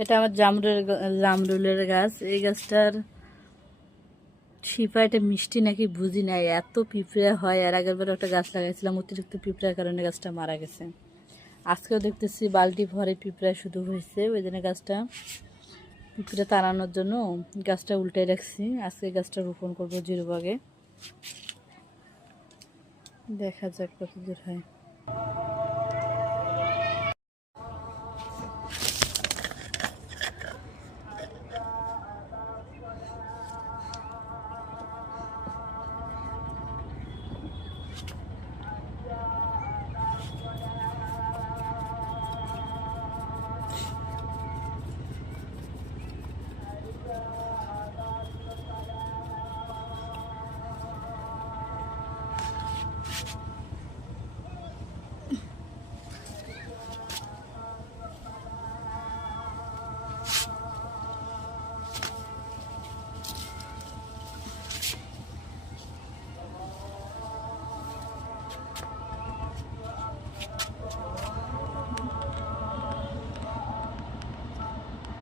এটা আমার জামরুলের গাছ। এই গাছটার শিপা এটা মিষ্টি নাকি বুঝি নাই, এত পিঁপড়ে হয়। আর আগের বার একটা গাছ লাগাইছিলাম, অতিরিক্ত পিঁপড়ার কারণে গাছটা মারা গেছে। আজকেও দেখতেছি বালতি ভরে পিঁপড়া শুধু হয়েছে, ওই জন্য গাছটা পিঁপড়ে তাড়ানোর জন্য গাছটা উল্টে রাখছি। আজকে গাছটা রোপণ করবো জিরোবাগে, দেখা যাক কত দূর হয়।